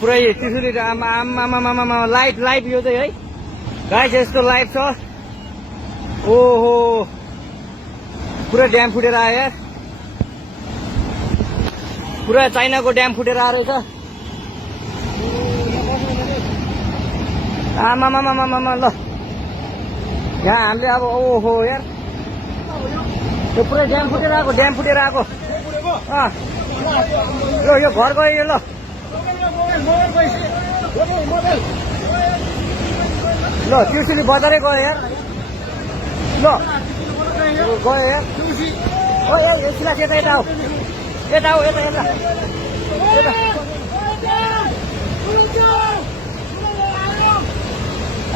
पुरै त्रिशुली आमा लाइभ यो चाहिँ है गाइस यस्तो लाइभ छ। ओहो पुरा ड्याम फुटेर आयो यार, पुरा चाइनाको ड्याम फुटेर आएको रहेछ। आमा ल यहाँ हामीले अब ओहो यार यो पुरै ड्याम फुटेर आएको यो घर गयो यो। ल ल त्रिशुली बजारै गयो यार। ल गयो यार। ओ यसलाई यता आऊ यता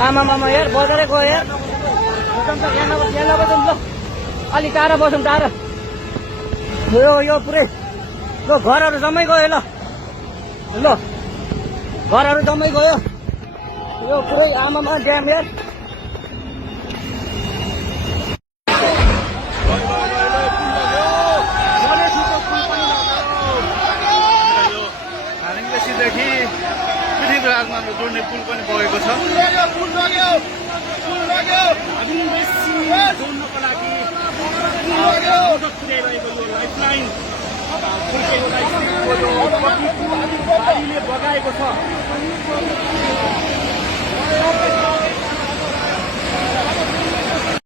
आमा यार बजारै गयो यार। यहाँ नबसौँ ल, अलिक टाढा बसौँ टाढा। यो पुरै ल घरहरू जम्मै गयो। ल घरहरू जम्मै गयो यो पुरै आमामा ड्याम यार। देखि पृथ्वीराजमा जोड्ने पुल पनि बगेको छ। जोड्नको लागि बगाएको छ।